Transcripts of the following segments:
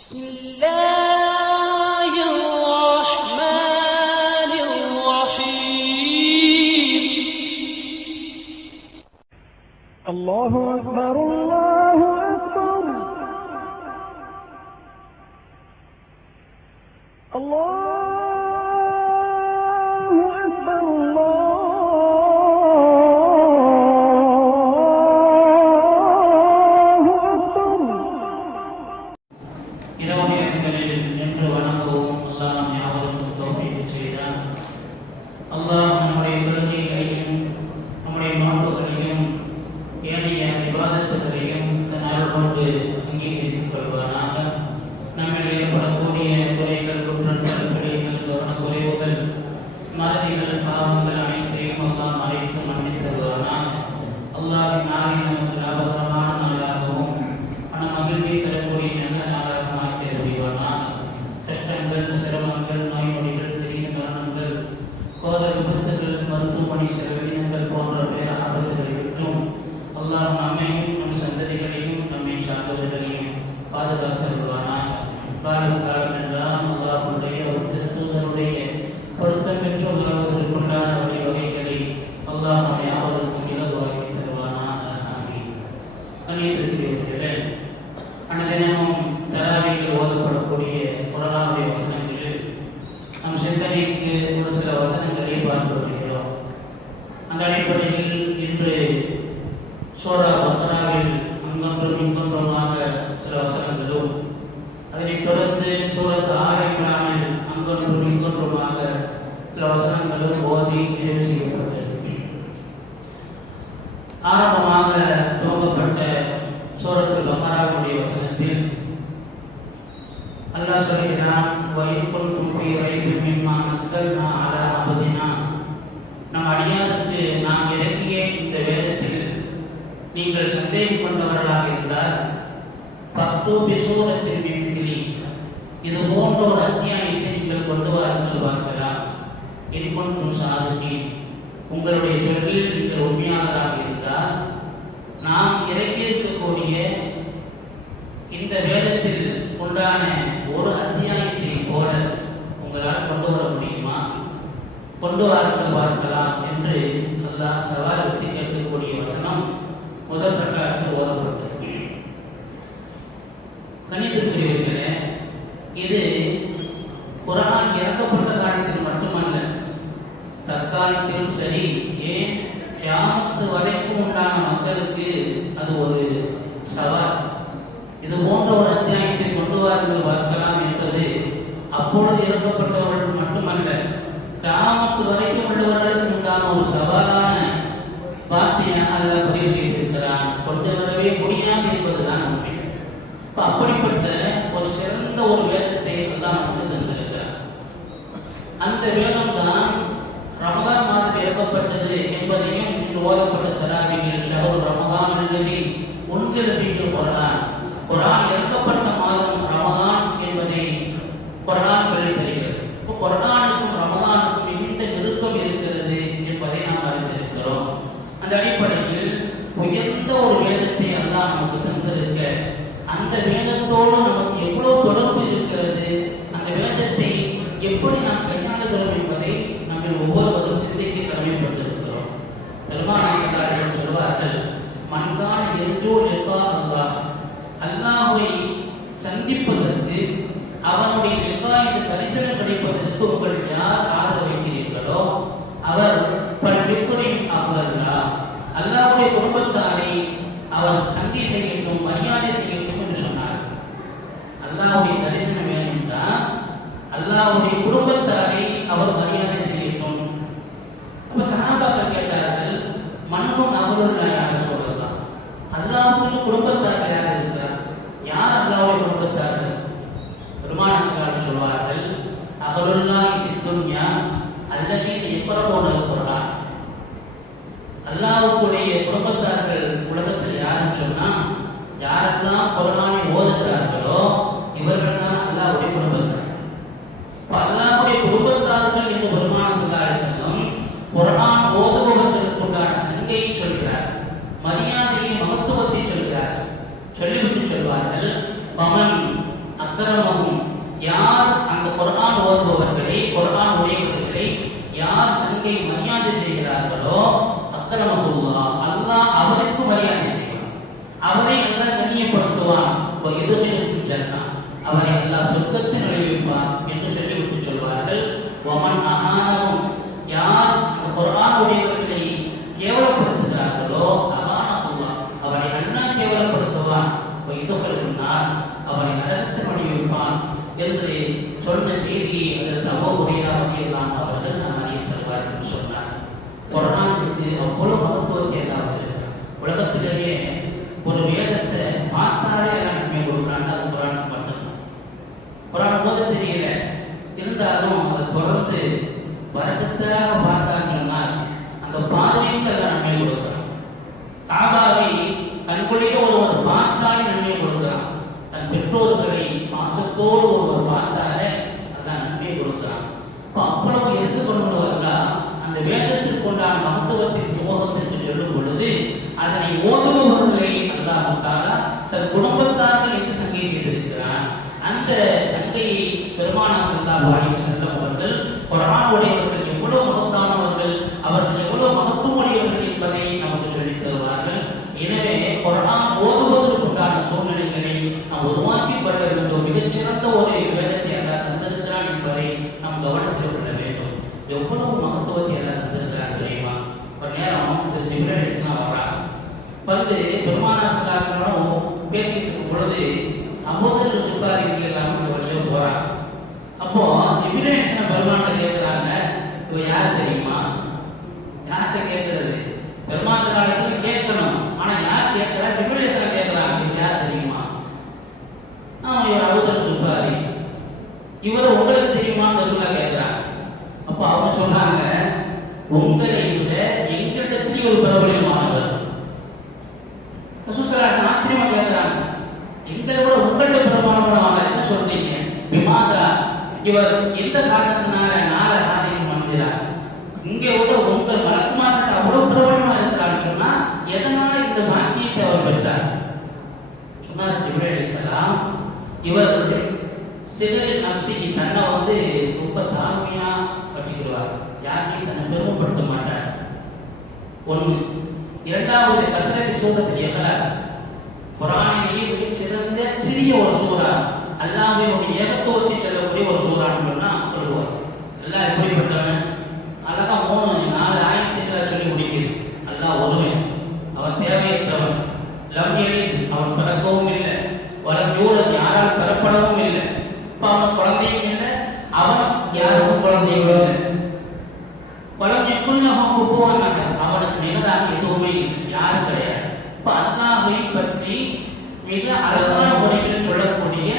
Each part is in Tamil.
بسم الله الرحمن الرحيم الله أكبر الله أكبر الله أكبر الله أكبر. இரவு நேரங்களில் நின்று வணங்குவோம். அல்லாஹ் நம் யாவருக்கும் தௌஃபீக் செய்தான். அல்லாஹ் நம்முடைய தொழுகைகளையும் நம்முடைய நோன்புகளையும் ஏனைய இபாதத்துகளையும் தன் அருள் கொண்டு அங்கீகரித்துக் கொள்வானாக. நம்மில் ஏற்படக்கூடிய குறைகள், குற்றங்கள், பிழைகள், கவனக்குறைவுகள், மறதிகள், பாவங்கள் அனைத்தையும் அல்லாஹ் மறைத்து மன்னித்து தருவானாக. அல்லாஹ்வின் நாளில் நமக்கு லாபகரமான நாளாகவும் மன மகிழ்ச்சி தரக்கூடிய நல்ல நாளாகவும் ஆக்கி அறிவானாக. கஷ்டங்கள், சிரமங்கள், நோய் நொடிகள், திடீர் மரணங்கள், கோர விபத்துகள், மருத்துவமனை செலவினங்கள் போன்ற வேற ஆபத்துகளை விட்டும் அல்லாஹ் நம்மையும் நம் சந்ததிகளையும் நம்மை சார்ந்தவர்களையும் பாதுகாத்து வருவானாக. வாழும் காலம் எல்லாம் அல்லாஹ்வுடைய ஒரு திருத்தூதருடைய பொருத்தம் பெற்று உலகத்திற்குண்டான வழிவகைகளை அல்லாஹ் நம்மை யாவருக்கும் இலகுவாக்கி தருவானாக. ஆமீன். கண்ணியத்திற்குரியவர்களே, அனுதினமும் தராவியில் ஓதப்படக்கூடிய குர்ஆனுடைய வசனங்களில் நம் சிந்தனைக்கு ஒரு சில வசனங்களை பார்த்து வருகிறோம். அந்த அடிப்படையில் இன்று சூரா பக்ராவில் அங்கொன்றும் இங்கொன்றுமாக சில வசனங்களும், அதனைத் தொடர்ந்து சூரத் ஆல் இம்ரானில் அங்கொன்றும் இங்கொன்றுமாக சில வசனங்களும் ஓதி நிறைவு செய்யப்பட்டது. ஆரம்பமாக துவங்கப்பட்ட சூரத்துல் பக்ராவுடைய வசனத்தில் அல்லாஹ் சொல்கிறான், வஇன் குன்தும் ஃபீ ரைபின் மிம்மா நஸ்ஸல்னா அலா அப்தினா, நம் அடியாருக்கு நாம் இறக்கிய இந்த வேதத்தில் நீங்கள் சந்தேகம் கொண்டவர்களாக இருந்தால் பத்து பிசூரத்தின் மின்சிலி, இது போன்ற ஒரு அத்தியாயத்தை நீங்கள் கொண்டு வாருங்கள் பார்க்கலாம். இன் குன்தும் சாதிகீன், உங்களுடைய சொல்லில் நீங்கள் உண்மையானதாக இருந்தால் நாம் இறக்கியிருக்கக்கூடிய இந்த வேதத்தில் உண்டான ஒரு அத்தியாயத்தை போல உங்களால் கொண்டு வர முடியுமா? கொண்டு வாருங்கள் பார்க்கலாம் என்று அல்லாஹ் சவால் விட்டு கேட்கக்கூடிய வசனம் முதல் பிரகாரத்தில் ஓதப்பட்டது. கணிதத்துக்குரியவர்களே, இது குர்ஆன் இறக்கப்பட்ட காலத்தில் மட்டுமல்ல, தற்காலத்திலும் சரி, ஏன் கியாமத் வரைக்கும் உண்டான மக்களுக்கு அது ஒரு சவால். இது போன்ற ஒரு அத்தியாயத்தை கொண்டு வாருங்கள் பார்க்கலாம் என்பது அப்பொழுது இறக்கப்பட்டவர்கள் மட்டுமல்ல, கியாமத் வரைக்கும் உள்ளவர்களுக்கு உண்டான ஒரு சவாலான வார்த்தையாக அல்லாஹ் பதிவு செய்திருக்கிறான். கொண்டு வரவே முடியாது என்பதுதான் உண்மை. அப்படிப்பட்ட ஒரு சிறந்த ஒரு வேதத்தை அல்லாஹ் நமக்கு தந்திருக்கிறார். அந்த வேதம் தான் ரமலான் மாதத்தில் இறக்கப்பட்டது என்பதையும் இன்று ஓதப்பட்ட தராவியில் ஷஹ்ரு ரமலான் அல்லதி உன்சில ஃபீஹில் குர்ஆன், குர்ஆன் இறக்கப்பட்ட மாதம் ரமலான் என்பதை குர்ஆன் சொல்லித் தருகிறது. குர்ஆனுக்கும் ரமலானுக்கும் மிகுந்த நெருக்கம் இருக்கிறது என்பதை நாம் அறிந்திருக்கிறோம். அந்த அடிப்படையில் உயர்ந்த ஒரு வேதத்தை அல்லாஹ் நமக்கு தந்திருக்க, அந்த வேதத்தோடு நமக்கு எவ்வளவு தொடர்பு இருக்கிறது, அந்த வேதத்தை எப்படி நாம் கையாளுகிறோம் என்பதை நம்ம ஒவ்வொருவரும் சிந்திக்க கடமைப்பட்டிருக்கிறோம். பெருமானார் ஸல்லல்லாஹு அலைஹி வஸல்லம் சொல்வார்கள், மன்கான யர்ஜூ லிகா அல்லாஹ், அல்லாஹ்வை சந்திப்பதற்கு, அவனுடைய லிகா என்ற தரிசனம் கிடைப்பதற்கு உங்கள் யார் ஆதரவு வைக்கிறீர்களோ அவர் பல்விக்குரின் அல்லாஹ், அல்லாஹ்வுடைய குடும்பத்தாரை அவர் சந்தி செய்யட்டும், மரியாதை செய்யட்டும் என்று சொன்னார். அல்லாஹ்வுடைய தரிசனம் வேணும்தான் அல்லாஹ்வுடைய குடும்பத்தாரை அவர் மரியாதை செய்யட்டும். அப்ப சஹாபாக்கள் கேட்டார்கள், மன்னும் அஹ்லுல்லாஹ் யா ரசூலல்லாஹ், அல்லாஹ்வுடைய குடும்பத்தார்கள் யார் இருக்கிறார்? யார் அல்லாஹ்வுடைய குடும்பத்தார்கள்? பெருமானார் ஸல்லல்லாஹு அலைஹி சொல்வார்கள், அஹ்லுல்லாஹி ஃபித் துன்யா அல்லதீன யக்ரஊனல் குர்ஆன், அல்லாஹ்வுடைய குடும்பத்தார்கள் உலகத்தில் யாருன்னு சொன்னா, யாரெல்லாம் குர்ஆனை ஓதுகிறார்களோ இவர்கள் தான் அல்லாஹ்வுடைய குடும்பத்தார்கள். அல்லாஹ்வுடைய குடும்பத்தார்கள் என்று பெருமானார் ஸல்லல்லாஹு அலைஹி வஸல்லம் குர்ஆன் ஓதுபவர்களுக்கு உண்டான சங்கையை சொல்கிறார். அக்ரமஹும் யார் அந்த குர்ஆன் ஓதுபவர்களை குர்ஆன் உடையவர்களை யார் சங்கை மரியாதை செய்கிறார்களோ அக்ரமஹுல்லாஹ் அல்லாஹ் அவருக்கு மரியாதை செய்வான், அவரை அல்லாஹ் கண்ணியப்படுத்துவான். இதுவும் ஜன்னா அவரை அல்லாஹ் சொர்க்கத்தில் நுழைவிப்பான் என்று சொல்லிவிட்டு சொல்வார்கள். வமன் அஹானஹும் யார் அந்த குர்ஆன் உடையவர்களை கேவலப்படுத்துகிறார்களோ அஹானஹுல்லாஹ் அவரை அல்லாஹ் கேவலப்படுத்துவான். இதுவும் அவரை நரகத்தில் நுழைவிப்பான் என்று சொன்ன செய்தியை அதற்கு அபூ ஹுரைரா ரலியல்லாஹு அவர்கள் அறிய தருவார்கள் என்று சொன்னார். குர்ஆனுக்கு அவ்வளவு மகத்துவத்தை எல்லாம் வச்சிருக்கிறார். உலகத்திலேயே ஒரு வேதத்தை பார்த்தாலே எல்லாம் நன்மை கொடுக்குறாங்க, அது குர்ஆனுக்கு மட்டும்தான். குர்ஆன் போத தெரியல, இருந்தாலும் அதை தொடர்ந்து வரக்கத்தாக பார்த்தான்னு சொன்னால் அந்த பார்வைக்கு எல்லாம் நன்மை கொடுக்குறான். காபாவை கண்குளிர ஒருவர் பார்த்தாலே நன்மை கொடுக்குறான். தன் பெற்றோர்களை பாசத்தோடு ஒருவர் பார்த்தாலே அதான் நன்மை கொடுக்குறான். அவ்வளவு எடுத்துக்கொண்டவர்கள அந்த வேதத்திற்கு உண்டான மகத்துவத்தின் சமூகத்திற்கு சொல்லும் பொழுது அதனை ஓதுபவர்களை அல்லாஹ் தஆலா தன் குடும்பத்தார்கள் என்று சங்கை செய்திருக்கிறான். அந்த சங்கையை பெருமானார் ஸல்லல்லாஹு அலைஹி வஸல்லம் அவர்கள் குர்ஆன் உடையவர்கள் எவ்வளவு மகத்தானவர்கள், அவர்கள் எவ்வளவு மகத்துவம் உடையவர்கள் என்பதை நமக்கு சொல்லித் தருவார்கள். எனவே குர்ஆன் ஓதுவதற்கு உண்டான சூழ்நிலைகளை நாம் உருவாக்கி கொள்ள வேண்டும். மிகச்சிறந்த ஒரு வேதத்தை அல்லாஹ் தந்திருக்கிறான் என்பதை நாம் கவனத்தில் கொள்ள வேண்டும். எவ்வளவு மகத்துவத்தை எல்லாம் தந்திருக்கிறான் தெரியுமா? ஒரு நேரம் இந்த ஜிப்ரீல் அலைஹிஸ்ஸலாம் வர்றாங்க, வந்து பெருமானார் ஸல்லல்லாஹு அலைஹி வஸல்லம் பேசிட்டு இருக்கும் பொழுது அபூதர் கிஃபாரி ரலியல்லாஹு அன்ஹு வழியா போறாங்க. அப்போ ஜிப்ரீல் அலைஹிஸ்ஸலாம் பெருமானார் கேட்கிறாங்க, இவ யார் தெரியுமா? யார்கிட்ட கேட்கிறது? பெருமானார் ஸல்லல்லாஹு அலைஹி வஸல்லம் கேட்கணும், ஆனா யார் கேட்கிறா? ஜிப்ரீல் அலைஹிஸ்ஸலாம் கேட்கிறாங்க, இவ யார் தெரியுமா? இவர் அபூதர் கிஃபாரி, இவர் உங்களுக்கு தெரியுமான்னு ரசூலுல்லாஹ் கேட்கிறாங்க. அப்போ அவங்க சொன்னாங்க, உங்களை விட எங்களிடத்தில் ஒரு பிரபலமானவர். ரசூலுல்லாஹ் ஆச்சரியமா கேட்கிறாங்க, எங்களை விட உங்களுடைய பிரபலமானவர் என்ன சொல்றீங்க? விமாதா இவர் எந்த காரணத்தினால நாள ஆதியம் மனிதரா இங்கே விட உங்கள் வழக்கமாக அவ்வளவு பிரபலமா இருக்கிறான்னு சொன்னா எதனால இந்த பாக்கியத்தை அவர் பெற்றார்? சொன்னார் ஜிப்ரீல் அலைஹிஸ்ஸலாம், இவர் சிலர் நப்சிக்கு தன்னை வந்து ரொம்ப தாழ்மையா வச்சுக்கிடுவார், யாரையும் தன்னை பெருமைப்படுத்த மாட்டார். ஒண்ணு. இரண்டாவது கஸ்ரத் சூரத்துல் இக்லாஸ், குர்ஆனிலேயே மிகச் சிறந்த சிறிய ஒரு சூரா, அல்லாஹ்வினுடைய ஏகத்துவத்தை சொல்லக்கூடிய ஒரு சூரான்னு சொன்னா சொல்லுவார். அல்லாஹ் எப்படிப்பட்டவன்? அழகா 3-4 ஆயத்துக்களை சொல்லி முடிக்குது. அல்லாஹ் ஒருவன், அவன் தேவையற்றவன், லம் யலித் அவன் பிறக்கவும் இல்லை, வலம் யூலத் யாரால் பெறப்படவும் இல்லை, அவன் குழந்தையும் இல்லை, அவன் யாருக்கும் குழந்தையும் இல்லை, வலம் யகுல் லஹு குஃபுவன் அஹத் அவனுக்கு நிகராக எதுவுமே யாரும் கிடையாது. இப்ப அல்லாஹ்வை பற்றி மிக அழகான முறையில் சொல்லக்கூடிய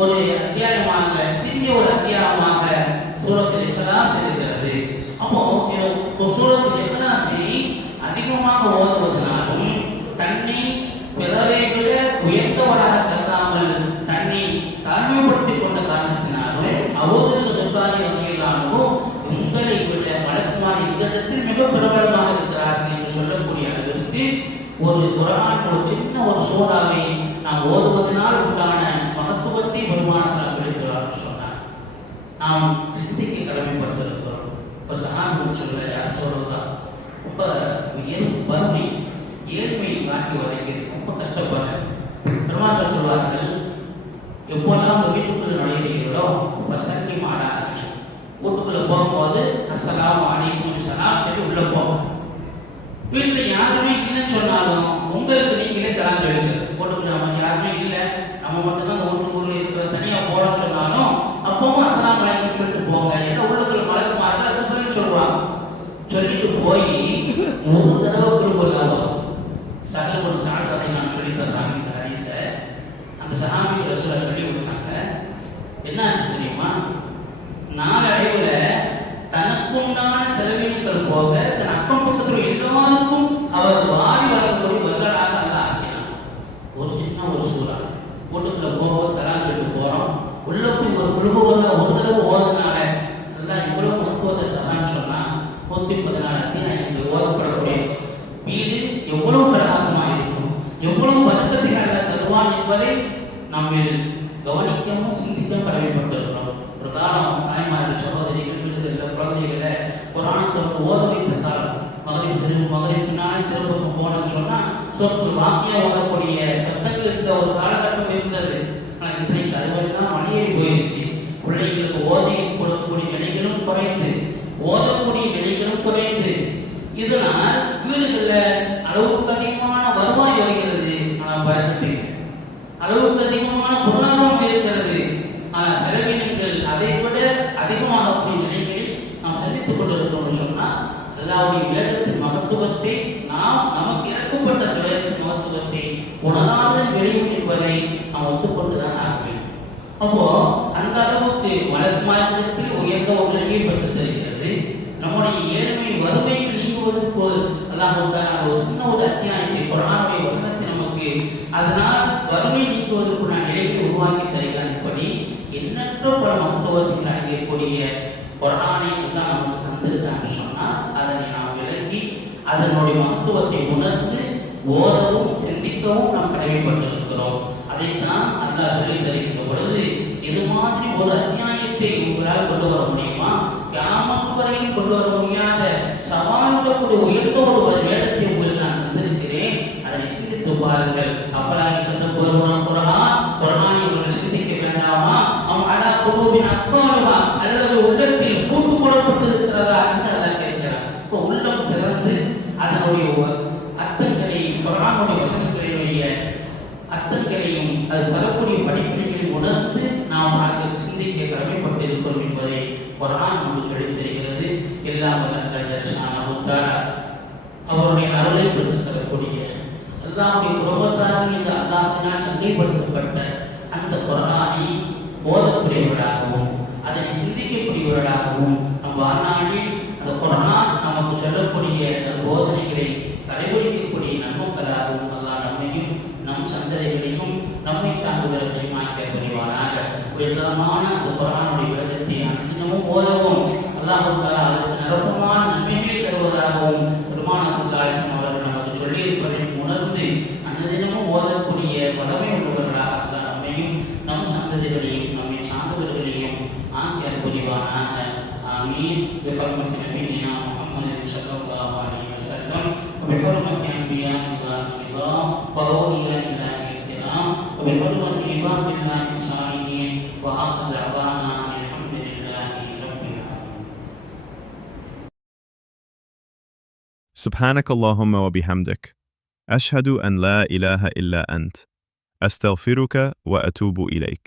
ஒரு அத்தியாயமாக, சிறிய ஒரு அத்தியாயமாக சூரத்துல் இக்லாஸ் இருக்கிறது. அப்போ சூரத்துல் இக்லாஸை அதிகமாக ஓதுவதனாலும் தன்னை பிறரை விட உயர்ந்தவராக கருதாமல் தன்னை தாழ்மைப்படுத்திக் கொண்ட காரணத்தினாலும் அபூதர் கிஃபாரி ரலியல்லாஹு உங்களை விட வழக்கமான இந்த இடத்தில் மிக பிரபலமாக இருக்கிறார்கள் என்று சொல்லக்கூடிய அளவிற்கு ஒரு குர்ஆன் ஒரு சின்ன ஒரு சூறாவை நாம் ஓதுவதனால் உண்டான மகத்துவத்தை பெருமானார் ஸல்லல்லாஹு அலைஹி வஸல்லம் சொன்னார். நாம் சிந்திக்க கடமைப்பட்டிருக்கிறோம். இப்போ சஹாபிகள் சொல்ல யார் சொல்றதா ரொம்ப வறுமை ஏழ்மை காட்டி வதைக்கிறது, ரொம்ப கஷ்டப்படுறேன். பெருமானார் சொல்வார்கள், எப்போல்லாம் உங்க வீட்டுக்குள்ள நுழைகிறீர்களோ வசந்தி மாடாதீங்க, வீட்டுக்குள்ள போகும்போது அஸ்ஸலாமு அலைக்கும் சலாம் சொல்லி உள்ள போகும். வீட்டுல யாருமே இல்லைன்னு சொன்னாலும் உங்களுக்கு நீங்களே சலாம் சொல்லுங்க. வீட்டுக்குள்ள நம்ம யாருமே இல்லை, நம்ம மட்டும்தான் அந்த வீட்டுக்குள்ள இருக்கிற தனியா போறோம்னு சொன்னாலும் அப்பவும் அஸ்ஸலாமு அலைக்கும் சொல்லிட்டு போங்க. ஏன்னா உள்ளுக்குள்ள மலக்குமார்கள் அது போய் சொல்லுவாங்க. சொல்லிட்டு போய் 3 தடவை திரும்பலாம். சகல ஒரு சாதனை நான் சொல்லி தர்றாங்க இந்த ஹதீஸை. அந்த சஹாபி ரசூலுல்லாஹ் சொல்லி விட்டாங்க, என்ன ஆச்சு தெரியுமா? நாளடைவுல தனக்குண்டான செலவினங்கள் போக தன் அக்கம் பக்கத்தில் எல்லாருக்கும் அவர் வாரி வழங்கக்கூடிய வல்லலாக அல்ல ஆக்கினார். ஒரு சின்ன ஒரு சூறா வீட்டுக்குள்ள போக சலாம் சொல்லிட்டு தினமும் சிந்திக்க கடமைப்பட்டிருக்கிறோம். ஒரு காலம் தாய்மார்கள் சகோதரிகள் வீடுகளில் குழந்தைகளை குரானத்திற்கு ஓத வைத்த காலம். மகரிப் பின்னாலே திரும்ப போனோம்னு சொன்னா சூரத்துல் வாக்கியா ஓதக்கூடிய சத்தங்கள் இருந்த ஒரு காலகட்டம் இருந்தது. ஆனால் இன்றைக்கு அதுவெல்லாம் மணியேறி போயிடுச்சு. பிள்ளைகளுக்கு ஓதி கொடுக்கக்கூடிய நிலைகளும் குறைந்து, ஓதக்கூடிய நிலைகளும் குறைந்து, இதனால் வீடுகளில் அளவுக்கு அதிகமான வருவாய் வருகிறது. ஆனால் பறக்கத்து அளவுக்கு அதிகமான பொருளாதாரம் இருக்கிறது. ஆனால் செலவினங்கள் அதை விட அதிகமாகக்கூடிய நிலைகளில் நாம் சந்தித்துக் கொண்டிருக்கிறோம். சொன்னால் அல்லாஹ்வுடைய வேதத்தின் மகத்துவத்தை, நாம் நமக்கு இறக்கப்பட்ட வேதத்தின் மகத்துவத்தை உணராத விளைவு என்பதை நாம் ஒத்துக்கொண்டுதான் ஆக வேண்டும். அப்போ அந்த அளவுக்கு வழக்கமானத்தில் உயர்ந்த ஒரு நிலையை பெற்று தருகிறது. நம்முடைய ஏழ்மை வறுமைக்கு நீங்குவதற்கு அல்லாஹ் ஒரு சின்ன ஒரு அத்தியாயத்தை குர்ஆனுடைய வசனத்தை நமக்கு அதனால் வறுமை நீக்குவதற்குள்ள நிலையை உருவாக்கி தருகிறான். இப்படி எண்ணற்ற பல மகத்துவத்தில் அடங்கக்கூடிய குர்ஆனை எல்லாம் நமக்கு தந்திருக்கான்னு சொன்னால் அதனை நாம் விளங்கி அதனுடைய மகத்துவத்தை உணர்ந்து ஓதவும் சிந்திக்கவும் நாம் கடமைப்பட்டிருக்கிறோம். அதைத்தான் அல்லாஹ் சொல்லி தருகின்ற பொழுது இது மாதிரி ஒரு அத்தியாயத்தை உங்களால் கொண்டு வர முடியுமா? கியாமத் வரையும் கொண்டு வர முடியாத சவாலுடைய உயர்ந்த ஒரு வேடத்தை உங்களுக்கு நான் தந்திருக்கிறேன். அதை சிந்தித்து பாருங்கள். அப்பலாகி தந்த குர்ஆனை உங்கள் சிந்திக்க வேண்டாமா? அலா குலூபின் அக்ஃபாலுஹா, அல்லது உள்ளத்தில் பூட்டு போடப்பட்டிருக்கிறதா என்று அல்லாஹ் கேட்கிறார். இப்போ உள்ளம் திறந்து அதனுடைய அர்த்தங்களை, குர்ஆனுடைய வசனங்களுடைய அர்த்தங்களையும் அது தரக்கூடிய படிப்பினைகளை உணர்ந்து நாம் அங்கு சிந்திக்க கடமைப்பட்டிருக்கிறோம் என்பதை குர்ஆன் நமக்கு சொல்லித் தருகிறது. எல்லாம் அவருடைய அருளை பெற்று தரக்கூடிய அல்லாஹ்வுடைய குடும்பத்தார்கள் என்று அல்லாஹ்வினால் சந்தைப்படுத்தப்பட்ட அந்த குர்ஆனை ஓதக்கூடியவர்களாகவும் அதனை சிந்திக்கக்கூடியவர்களாகவும் நம் வாழ்நாளில் அந்த குர்ஆன் நமக்கு சொல்லக்கூடிய போதனைகளை கடைபிடிக்கக்கூடிய நன்மக்களாகவும் அல்லாஹ் நம்மையும் நம் சந்ததிகளையும் நம்மை சார்ந்தவர்களையும் ஆக்கிய புரிவானாக. உயர்தரமான அந்த குர்ஆனுடைய வேதத்தை அனுதினமும் ஓதவும் அல்லாஹ் அதற்கு நிரப்பமான நன்மைகளை தருவதாகவும் பெருமான ஸல்லல்லாஹு அவர்கள் நமக்கு சொல்லியிருப்பதை உணர்ந்து அன்னதினமும் ஓதக்கூடிய வல்லமை உள்ளவர்களாக அல்லாஹ் நம்மையும் நம் சந்ததிகளையும் நம்மை சார்ந்தவர்களையும் ஆக்கிய புரிவானாக. ஆமீன். பிஹர்மத்தி நபியினா முஹம்மதின் ஸல்லல்லாஹு அலைஹி வஸல்லம் وبحرمة أنبياء الله الكرام وأولياء الله الكرام وبحرمة عباد الله الصالحين وآخر دعوانا الحمد لله رب العالمين. سبحانك اللهم وبحمدك أشهد أن لا إله إلا أنت أستغفرك وأتوب إليك.